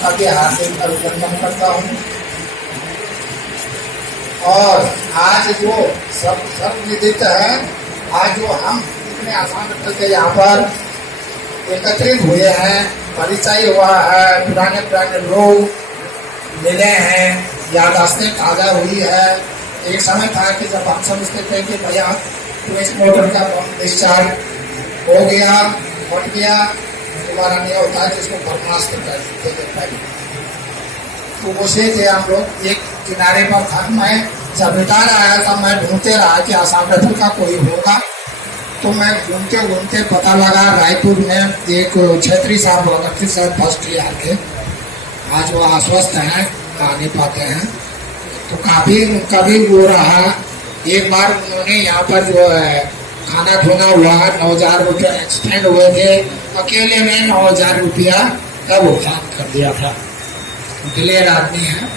संस्था के हार्दिक अभिनंदन करता हूँ। और आज जो सब विदित है, आज जो हम इतने आसान तरीके से यहाँ पर एकत्रित हुए हैं, परिचय हुआ है, पुराने लोग मिले हैं, यादाश्तें ताज़ा हुई है। एक समय था कि जब हम समझते थे कि भैया पुलिस मोटर का डिस्चार्ज हो गया, हट गया, दोबारा नहीं होता है, जिसको बर्खास्त कर देते थे। तो उसे थे हम लोग एक किनारे पर था। मैं जब रिटायर आया था, मैं ढूंढते रहा कि आसाम राइफल का कोई होगा। तो मैं घूमते पता लगा रायपुर में एक छेत्री साहब हुआ, शायद फर्स्ट ईयर के, आज वो अस्वस्थ हैं, आ नहीं पाते हैं। तो कभी वो रहा। एक बार उन्होंने यहाँ पर जो है खाना धोना हुआ, 9,000 रुपया एक्सटेंड हुए थे, अकेले में 9,000 रुपया का भुगतान कर दिया था। दिलेर आदमी है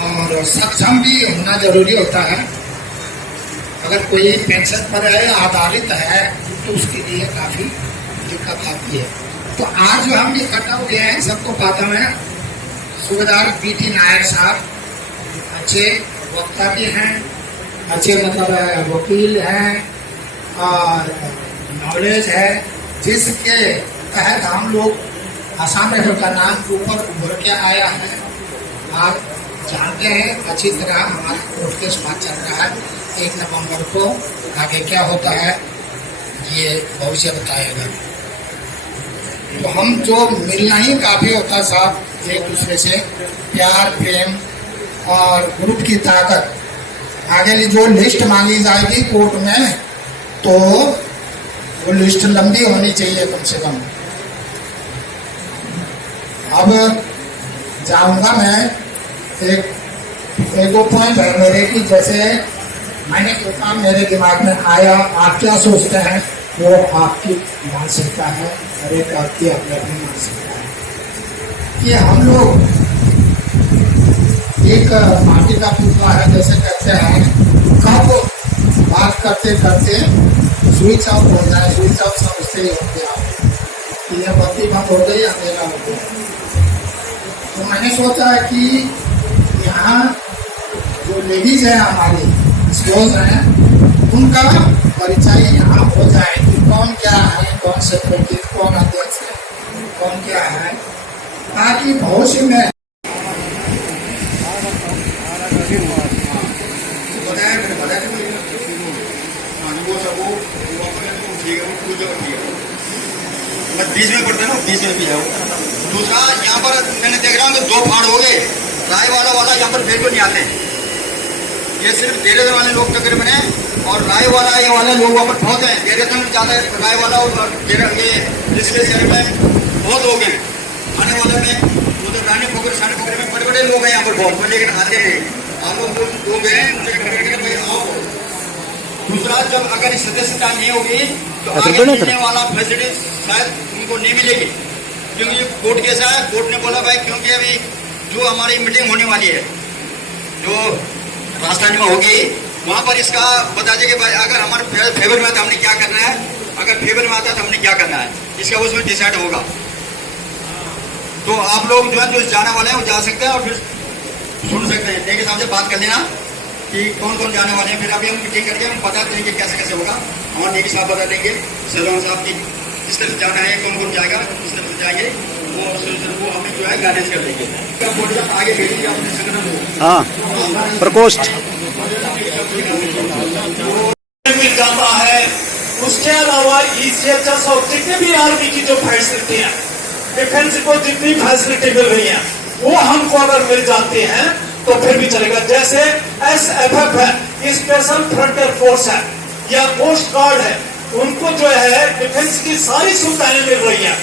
और सक्षम भी होना जरूरी होता है। अगर कोई पेंशन पर है, आधारित है, तो उसके लिए काफी दिक्कत आती है। तो आज जो हम इकट्ठा हुए हैं, सबको पता है, सूबेदार पीटी नायर साहब अच्छे वक्ता भी हैं, अच्छे मतलब वकील हैं और नॉलेज है, जिसके तहत हम लोग आसाम राइफल का नाम ऊपर उभर के आया है। आप जानते हैं अच्छी तरह हमारा कोर्ट केस बात चल रहा है। 1 नवंबर को आगे क्या होता है ये भविष्य बताएगा। तो हम जो मिलना ही काफी होता साहब, एक दूसरे से प्यार प्रेम और ग्रुप की ताकत। आगे जो लिस्ट मांगी जाएगी कोर्ट में, तो वो लिस्ट लंबी होनी चाहिए कम से कम। अब जाऊंगा मैं, एक दो पॉइंट है मेरे की, जैसे मैंने सोचा, मेरे दिमाग में आया, आप क्या सोचते हैं वो आपकी मानसिकता है, हर एक आपकी अपनी मानसिकता है। कि हम लोग एक माटी का पुतला है, जैसे कहते हैं, कब बात करते करते स्विच ऑफ हो जाए, स्विच ऑफ समझते ही हो गया कि यह बत्ती बंद हो गई, अंधेरा हो गया। तो मैंने सोचा कि यहाँ जो लेडीज है हमारी स्पोज हैं, उनका परिचय यहाँ हो जाए कि कौन क्या है, कौन सेक्रेटरी, कौन अध्यक्ष है, कौन क्या है, ताकि भविष्य में बीच में पड़ते ना, बीच में भी जाओ। दूसरा यहाँ पर मैंने देख रहा हूँ कि 2 फाड़ हो गए। राय वाला यहाँ पर बिल्कुल नहीं आते। ये सिर्फ देहरादून वाले लोग तकरीबन है और राय वाला ये वाले लोग वहाँ पर बहुत हैं। देहरादून में ज़्यादा राय वाला और ये इसके शहर में बहुत लोग हैं। आने वाले में उधर रानी पोखर में बड़े लोग हैं यहाँ पर बहुत, लेकिन आते हैं। हम लोग हैं उनसे खड़े खड़े भाई आओ। दूसरा, जब अगर सदस्यता नहीं होगी तो आगे मिलने वाला फैसिलिटी शायद उनको नहीं मिलेगी, क्योंकि ये कोर्ट केस है। कोर्ट ने बोला भाई, क्योंकि अभी जो हमारी मीटिंग होने वाली है जो राजधानी में होगी, वहाँ पर इसका बता दें कि भाई अगर हमारे फेवर में आता हमने क्या करना है, अगर फेवर में आता तो हमने क्या करना है, इसका उसमें डिसाइड होगा। तो आप लोग जो है जो जाने वाले हैं वो जा सकते हैं और फिर सुन सकते हैं। लेकिन साहब से बात कर लेना कि कौन कौन जाने वाले हैं, फिर अभी हम मीटिंग करके हम बता देंगे कैसे कैसे होगा। हमारे नेगी साहब बता देंगे, सलमान साहब की जिस तरह से जाना है, कौन कौन जाएगा, किस तरह से जाएंगे, वो हमें जो है गाइडेंस कर देंगे। आगे भेजिए अपने संगठन को। हाँ, प्रकोष्ठ मिल जाता है। उसके अलावा ECHS और जितने भी आर्मी की जो फैसिलिटी है, डिफेंस को जितनी फैसिलिटी मिल रही है, वो हमको अगर मिल जाती हैं तो फिर भी चलेगा। जैसे SFF है, स्पेशल फ्रंटियर फोर्स है या कोस्ट गार्ड है, उनको जो है डिफेंस की सारी सुविधाएं मिल रही है,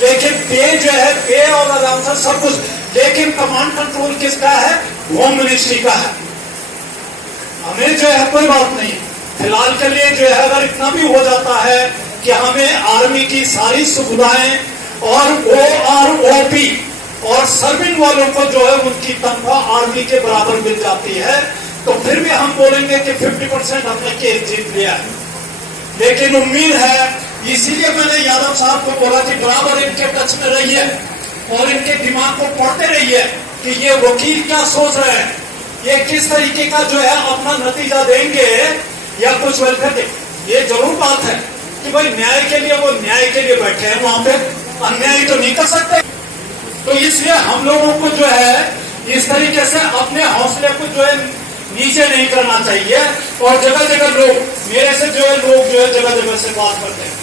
लेकिन पे जो है पे और आराम से सब कुछ, लेकिन कमांड कंट्रोल किसका है? होम मिनिस्ट्री का है। हमें जो है कोई बात नहीं, फिलहाल के लिए जो है अगर इतना भी हो जाता है कि हमें आर्मी की सारी सुविधाएं और OROP और सर्विंग वालों को जो है उनकी तनख्वाह आर्मी के बराबर मिल जाती है, तो फिर भी हम बोलेंगे कि 50% हमने केस जीत लिया है। लेकिन उम्मीद है इसीलिए मैंने यादव साहब को बोला कि बराबर इनके टच में रहिए और इनके दिमाग को पढ़ते रहिए कि ये वकील क्या सोच रहे हैं, ये किस तरीके का जो है अपना नतीजा देंगे या कुछ वेलफेयर दे। ये जरूर बात है कि भाई न्याय के लिए वो न्याय के लिए बैठे हैं वहां पे, अन्याय तो नहीं कर सकते। तो इसलिए हम लोगों को जो है इस तरीके से अपने हौसले को जो है नीचे नहीं करना चाहिए। और जगह जगह लोग मेरे से जो है लोग जो है जगह जगह से बात करते हैं।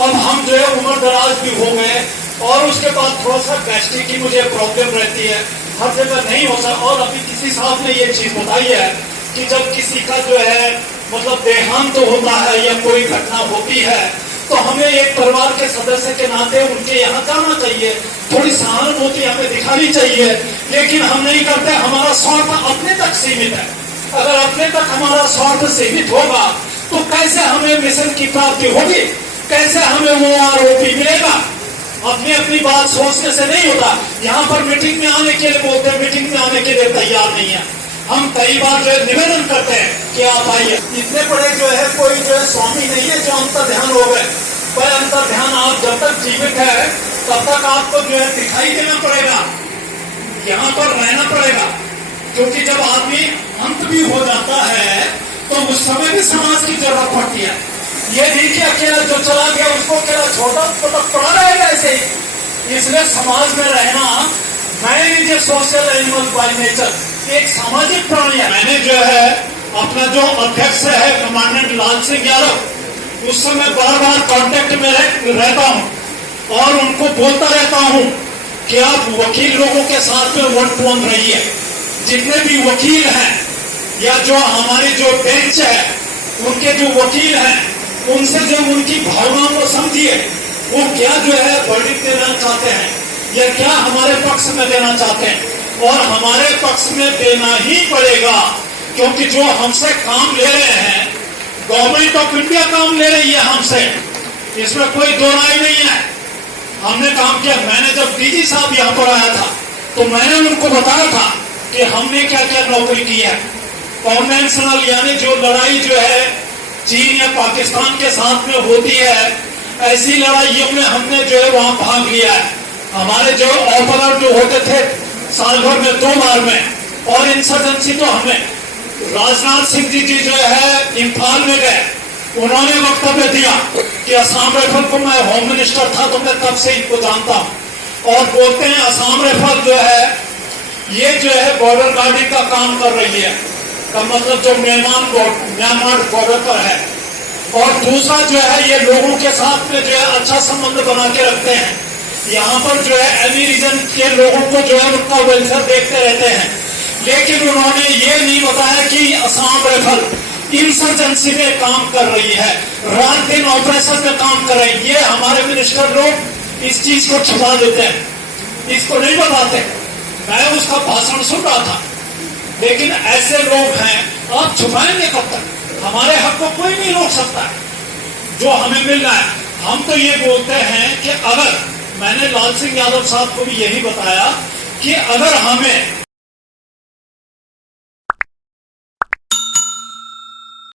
अब हम जो है उम्र दराज भी हो गए और उसके बाद थोड़ा सा गैस्ट्रिक की मुझे प्रॉब्लम रहती है, हर जगह नहीं हो सकता। और अभी किसी साहब ने ये चीज बताई है कि जब किसी का जो है मतलब देहांत होता है या कोई घटना होती है तो हमें एक परिवार के सदस्य के नाते उनके यहाँ जाना चाहिए, थोड़ी सहानुभूति हमें दिखानी चाहिए। लेकिन हम नहीं करते, हमारा स्वार्थ अपने तक सीमित है। अगर अपने तक हमारा स्वार्थ सीमित होगा तो कैसे हमें मिशन की प्राप्ति होगी, कैसे हमें वो आरोपी मिलेगा। अपनी अपनी बात सोचने से नहीं होता। यहाँ पर मीटिंग में आने के लिए बोलते हैं, मीटिंग में आने के लिए तैयार नहीं है। हम कई बार जो है निवेदन करते हैं कि आप आइए। इतने बड़े जो है कोई जो है स्वामी नहीं है जो अंतर ध्यान हो गए। पर अंतर ध्यान आप जब तक जीवित है तब तक आपको जो है दिखाई देना पड़ेगा, यहाँ पर रहना पड़ेगा। क्योंकि जब आदमी अंत भी हो जाता है तो उस समय भी समाज की जरूरत पड़ती है। ये नहीं कि अकेला जो चला गया उसको अकेला छोटा मतलब पड़ा रहेगा ऐसे ही। इसलिए समाज में रहना, man is a social animal by nature, एक सामाजिक प्राणी है। मैंने जो है अपना जो अध्यक्ष है कमांडेंट लाल सिंह यादव, उससे मैं बार बार कांटेक्ट में रहता हूं और उनको बोलता रहता हूं कि आप वकील लोगों के साथ में 1-to-1 रहिए। जितने भी वकील हैं या जो हमारी जो बेंच है उनके जो वकील हैं उनसे जो उनकी भावनाओं को समझिए, वो क्या जो है वर्डिक्ट देना चाहते हैं या क्या हमारे पक्ष में देना चाहते हैं। और हमारे पक्ष में देना ही पड़ेगा क्योंकि जो हमसे काम ले रहे हैं, गवर्नमेंट ऑफ इंडिया काम ले रही है हमसे, इसमें कोई दो राय नहीं है। हमने काम किया। मैंने जब डीजी साहब यहाँ पर आया था तो मैंने उनको बताया था कि हमने क्या क्या नौकरी की है। कॉन्वेंशनल यानी जो लड़ाई जो है चीन या पाकिस्तान के साथ में होती है, ऐसी लड़ाइयों में हमने जो है वहां भाग लिया है। हमारे जो ऑफरर जो होते थे साल भर में 2 बार में, और इंसर्जेंसी तो हमें राजनाथ सिंह जी जो है इम्फाल में गए, उन्होंने वक्तव्य दिया कि असम राइफल को, मैं होम मिनिस्टर था तो मैं तब से इनको जानता हूं, और बोलते हैं असम राइफल जो है ये जो है बॉर्डर गार्डिंग का काम कर रही है, का मतलब जो म्यांमार बॉर्डर पर है। और दूसरा जो है ये लोगों के साथ में जो है अच्छा संबंध बना के रखते हैं। यहाँ पर जो है एनी रीजन के लोगों को जो है उनका वेलफेयर देखते रहते हैं। लेकिन उन्होंने ये नहीं बताया कि असम राइफल इंसर्जेंसी में काम कर रही है, रात दिन ऑपरेशन में काम कर रही है। ये हमारे मिनिस्टर लोग इस चीज को छुपा देते हैं, इसको नहीं बताते। मैं उसका भाषण सुन रहा था, लेकिन ऐसे लोग हैं, आप छुपाएंगे कब तक? हमारे हक को कोई नहीं रोक सकता जो हमें मिल रहा है। हम तो ये बोलते हैं कि अगर, मैंने लाल सिंह यादव साहब को भी यही बताया कि अगर हमें